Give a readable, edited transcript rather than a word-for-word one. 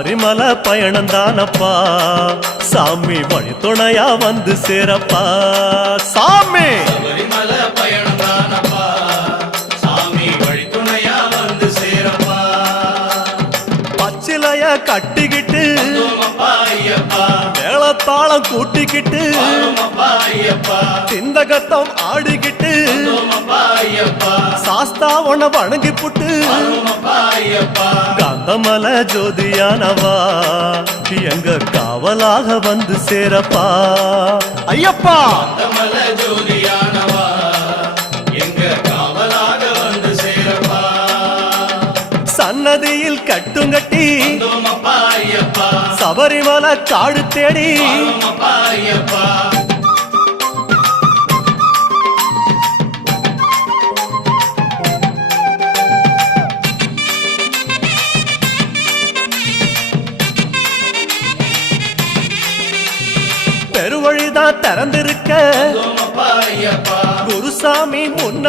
சபரிமலை பயணம் தானப்பா சாமி வழி துணையா வந்து சேரப்பா சாமி சபரிமலை பயணம் தானப்பா சாமி வழி துணையா வந்து சேரப்பா பச்சிலைய கட்டிக்கிட்டு ஐயப்பா மேளத்தாளம் கூட்டிக்கிட்டு ஐயப்பா சிந்தகத்தம் ஆடிக்கிட்டு ஐயப்பா சாஸ்தாவன வணங்கி புட்டு ஐயப்பா காந்தமல ஜோதியானவா எங்க காவலாக வந்து சேரப்பா ஐயப்பா காந்தமல ஜோதியானவா எங்க காவலாக வந்து சேரப்பா சன்னதியில் கட்டுங்கட்டி ஐயப்பா சபரிமலை காடு தேடி ஐயப்பா பெருவழிதான் திறந்திருக்க குருசாமி முன்ன